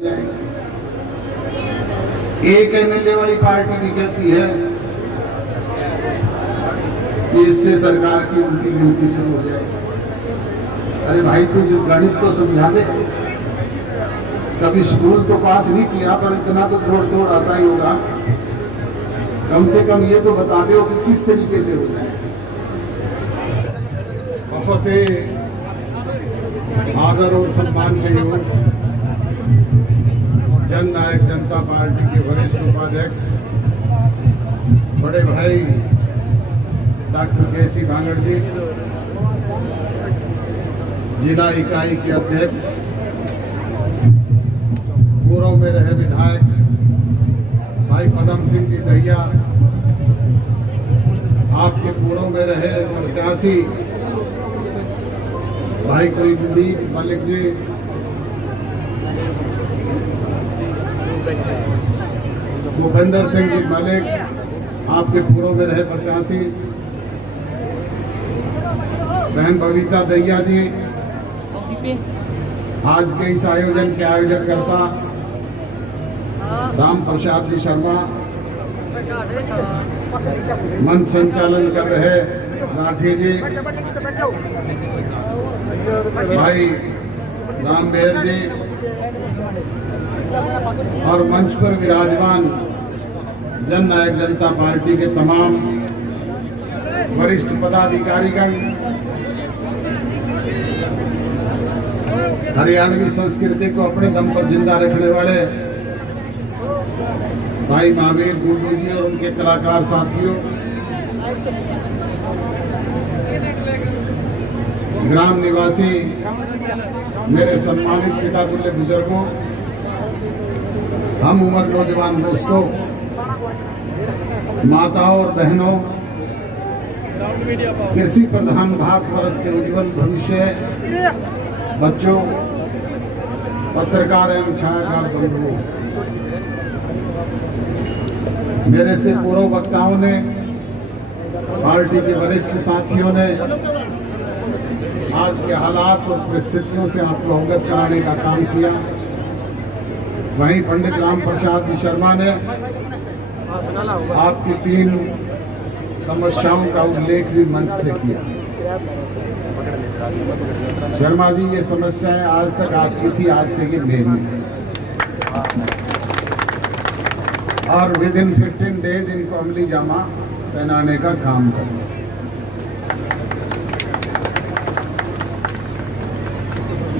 एक एमएलए वाली पार्टी भी कहती है कि इससे सरकार की उल्टी गिनती शुरू हो जाएगी। अरे भाई, तू जो गणित तो समझा दे। कभी स्कूल तो पास नहीं किया, पर इतना तो जोड़ तोड़ आता ही होगा। कम से कम ये तो बता दो कि किस तरीके से हो जाए। बहुत ही आदर और सम्मान के योग जन नायक जनता पार्टी के वरिष्ठ उपाध्यक्ष बड़े भाई डॉक्टर के.सी. भांगड़ जी, जिला इकाई के अध्यक्ष, पूर्व में रहे विधायक भाई पदम सिंह जी दहिया, आपके पूर्व में रहे प्रत्याशी भाई कुलदीप मलिक जी, भूपेंद्र सिंह जी मलिक, आपके पूर्व में रहे प्रत्याशी बहन बबीता दहिया जी, आज के इस आयोजन के आयोजकर्ता राम प्रसाद जी शर्मा, मंच संचालन कर रहे राठी जी, भाई राम मेहर जी और मंच पर विराजमान जन नायक जनता पार्टी के तमाम वरिष्ठ पदाधिकारीगण, हरियाणवी संस्कृति को अपने दम पर जिंदा रखने वाले भाई महावीर गुड्डू जी और उनके कलाकार साथियों, ग्राम निवासी मेरे सम्मानित पिता तुल्य बुजुर्गों, हम उम्र नौजवान दोस्तों, माताओं और बहनों, कृषि प्रधान भारत वर्ष के उज्जवल भविष्य, बच्चों, पत्रकार एवं छायाकार बंधुओं, मेरे से पूर्व वक्ताओं ने, पार्टी के वरिष्ठ साथियों ने आज के हालात और परिस्थितियों से आपको अवगत कराने का काम किया। वहीं पंडित राम प्रसाद जी शर्मा ने आपकी 3 समस्याओं का उल्लेख भी मंच से किया। शर्मा जी, ये समस्याएं आज तक आपकी थी, आज से ये मेरी है और विद इन 15 डेज इनको अमली जामा पहनाने का काम करें।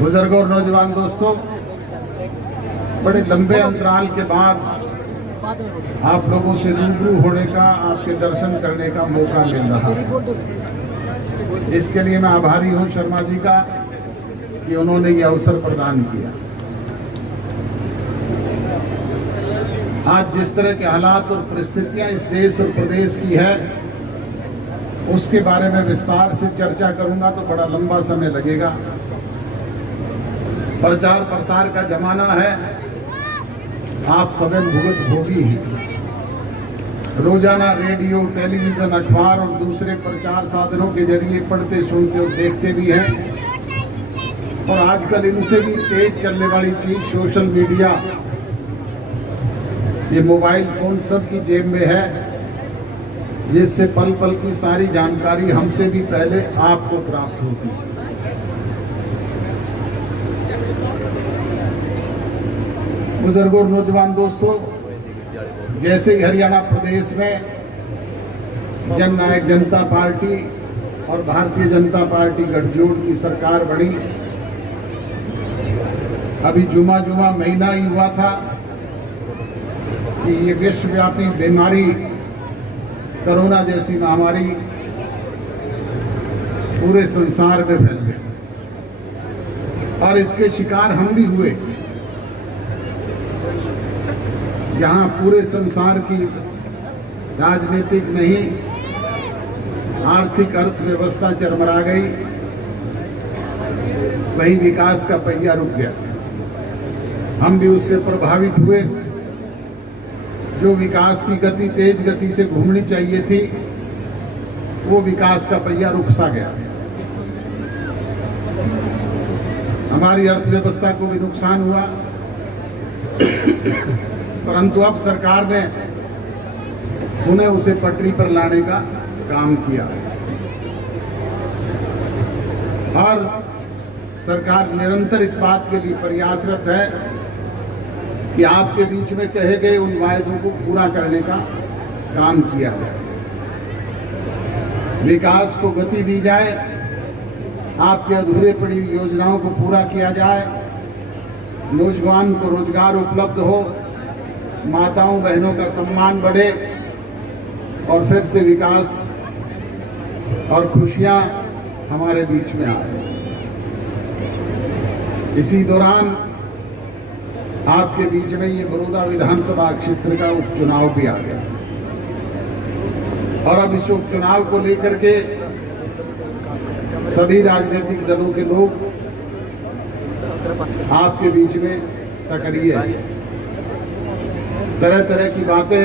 बुजुर्गों और नौजवान दोस्तों, बड़े लंबे अंतराल के बाद आप लोगों से रूबरू होने का, आपके दर्शन करने का मौका मिल रहा है। इसके लिए मैं आभारी हूं शर्मा जी का कि उन्होंने ये अवसर प्रदान किया। आज जिस तरह के हालात और परिस्थितियां इस देश और प्रदेश की है, उसके बारे में विस्तार से चर्चा करूंगा तो बड़ा लंबा समय लगेगा। प्रचार प्रसार का जमाना है, आप सदैव भुगत भोगी हैं। रोजाना रेडियो, टेलीविजन, अखबार और दूसरे प्रचार साधनों के जरिए पढ़ते, सुनते और देखते भी हैं। और आजकल इनसे भी तेज चलने वाली चीज सोशल मीडिया, ये मोबाइल फोन सबकी जेब में है, जिससे पल पल की सारी जानकारी हमसे भी पहले आपको प्राप्त होती है। बुजुर्गों और नौजवान दोस्तों, जैसे ही हरियाणा प्रदेश में जन नायक जनता पार्टी और भारतीय जनता पार्टी गठजोड़ की सरकार बनी, अभी जुमा महीना ही हुआ था कि ये विश्वव्यापी बीमारी कोरोना जैसी महामारी पूरे संसार में फैल गई और इसके शिकार हम भी हुए। जहां पूरे संसार की राजनीतिक नहीं, आर्थिक अर्थव्यवस्था चरमरा गई, वहीं विकास का पहिया रुक गया। हम भी उससे प्रभावित हुए। जो विकास की गति तेज गति से घूमनी चाहिए थी, वो विकास का पहिया रुक सा गया। हमारी अर्थव्यवस्था को भी नुकसान हुआ, परंतु अब सरकार ने उन्हें उसे पटरी पर लाने का काम किया और सरकार निरंतर इस बात के लिए प्रयासरत है कि आपके बीच में कहे गए उन वायदों को पूरा करने का काम किया जाए, विकास को गति दी जाए, आपके अधूरे पड़ी योजनाओं को पूरा किया जाए, नौजवान को रोजगार उपलब्ध हो, माताओं बहनों का सम्मान बढ़े और फिर से विकास और खुशियां हमारे बीच में आए। इसी दौरान आपके बीच में ये बड़ौदा विधानसभा क्षेत्र का उपचुनाव भी आ गया और अब इस उपचुनाव को लेकर के सभी राजनीतिक दलों के लोग आपके बीच में सक्रिय हैं। तरह तरह की बातें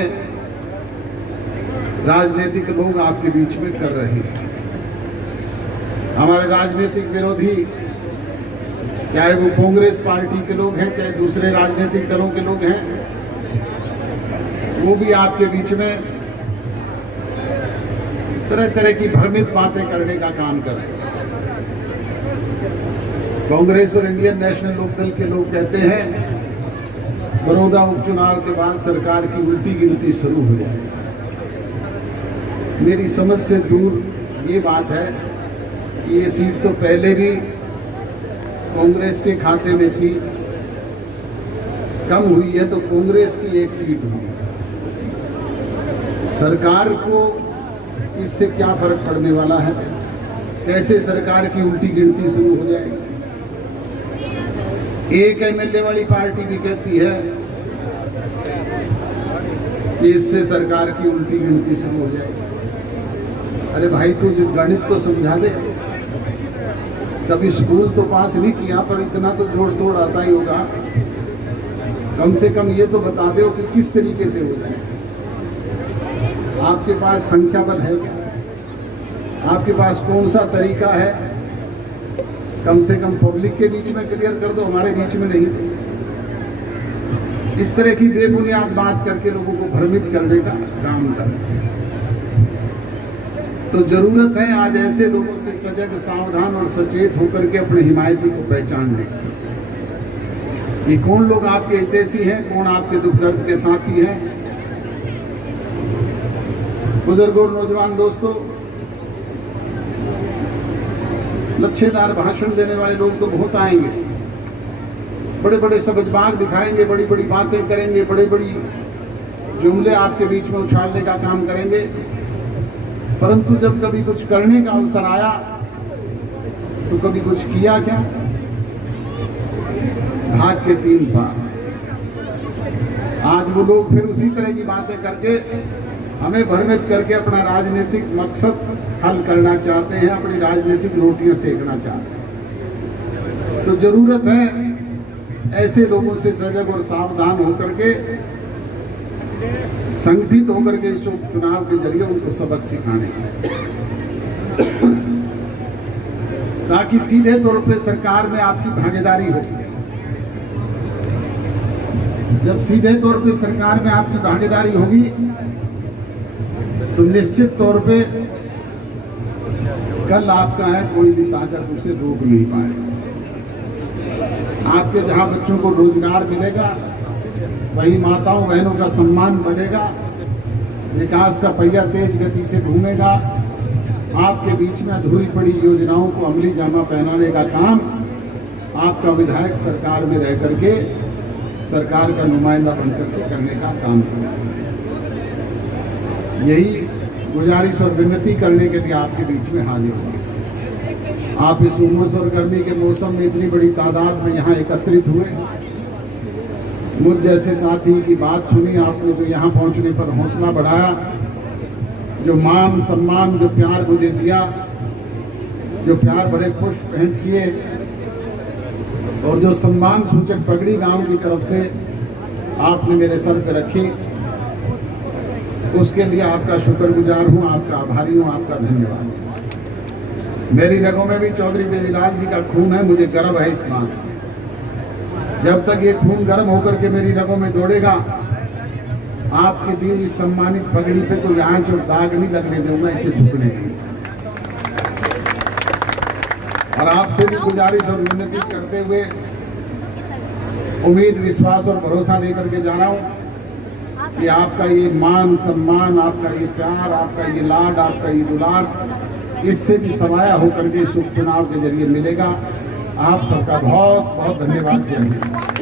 राजनीतिक लोग आपके बीच में कर रहे हैं। हमारे राजनीतिक विरोधी, चाहे वो कांग्रेस पार्टी के लोग हैं, चाहे दूसरे राजनीतिक दलों के लोग हैं, वो भी आपके बीच में तरह तरह की भ्रमित बातें करने का काम कर रहे हैं। कांग्रेस और इंडियन नेशनल लोकदल के लोग कहते हैं बड़ौदा उपचुनाव के बाद सरकार की उल्टी गिनती शुरू हो जाएगी। मेरी समझ से दूर ये बात है कि ये सीट तो पहले भी कांग्रेस के खाते में थी, कम हुई है तो कांग्रेस की एक सीट हुई। सरकार को इससे क्या फर्क पड़ने वाला है? कैसे सरकार की उल्टी गिनती शुरू हो जाएगी? एक एमएलए वाली पार्टी भी कहती है कि इससे सरकार की उल्टी गिनती शुरू हो जाएगी। अरे भाई, तू जो गणित तो समझा दे। कभी स्कूल तो पास नहीं किया पर इतना तो जोड़ तोड़ आता ही होगा। कम से कम ये तो बता दो कि किस तरीके से हो जाए। आपके पास संख्या बल है क्या? आपके पास कौन सा तरीका है? कम से कम पब्लिक के बीच में क्लियर कर दो, हमारे बीच में नहीं। इस तरह की बेबुनियाद बात करके लोगों को भ्रमित करने का काम करना। तो जरूरत है आज ऐसे लोगों से सजग, सावधान और सचेत होकर के अपने हिमायती को पहचानने की कि कौन लोग आपके हितैषी हैं, कौन आपके दुख दर्द के साथी हैं। बुजुर्गों और नौजवान दोस्तों, लच्छेदार भाषण देने वाले लोग तो बहुत आएंगे, बड़े बड़े सबजबाग दिखाएंगे, बड़ी बड़ी बातें करेंगे, बड़ी बड़ी जुमले आपके बीच में उछालने का काम करेंगे, परंतु जब कभी कुछ करने का अवसर आया तो कभी कुछ किया क्या? भाग के 3 बार। आज वो लोग फिर उसी तरह की बातें करके हमें भ्रमित करके अपना राजनीतिक मकसद हल करना चाहते हैं, अपनी राजनीतिक रोटियां सेकना चाहते हैं। तो जरूरत है ऐसे लोगों से सजग और सावधान होकर के, संगठित होकर के इस चुनाव के जरिए उनको सबक सिखाने, ताकि सीधे तौर पे सरकार में आपकी भागीदारी हो। जब सीधे तौर पे सरकार में आपकी भागीदारी होगी तो निश्चित तौर पे कल आपका है कोई भी ताकत उसे रोक नहीं पाएगा। आपके जहां बच्चों को रोजगार मिलेगा, वही माताओं बहनों का सम्मान बढ़ेगा, विकास का पहिया तेज गति से घूमेगा। आपके बीच में अधूरी पड़ी योजनाओं को अमली जामा पहनाने का काम आपका विधायक सरकार में रह करके सरकार का नुमाइंदा बनकर के करने का काम करेगा। यही गुजारिश और विनती करने के लिए आपके बीच में हाजिर हुए। आप इस उमस और गर्मी के मौसम में इतनी बड़ी तादाद में यहाँ एकत्रित हुए, मुझ जैसे साथी की बात सुनी आपने, जो यहाँ पहुँचने पर हौसला बढ़ाया, जो मान सम्मान, जो प्यार मुझे दिया, जो प्यार भरे पुष्प भेंट किए और जो सम्मान सूचक पगड़ी गांव की तरफ से आपने मेरे सर पर रखी, उसके लिए आपका शुक्रगुजार हूँ, आपका आभारी हूँ, आपका धन्यवाद। मेरी रगों में भी चौधरी देवीलाल जी का खून है, मुझे गर्व है इस बात। जब तक ये खून गर्म होकर के मेरी रगों में दौड़ेगा, आपके दी हुई सम्मानित पगड़ी पे कोई आंच और दाग नहीं लगने दूंगा, इसे झुकने नहीं। और आपसे भी गुजारिश और विनती करते हुए उम्मीद, विश्वास और भरोसा लेकर के जा रहा हूं कि आपका ये मान सम्मान, आपका ये प्यार, आपका ये लाड, आपका ये दुलार इससे भी समाया होकर के शुभ चुनाव के जरिए मिलेगा। आप सबका बहुत बहुत धन्यवाद। जय हिंद।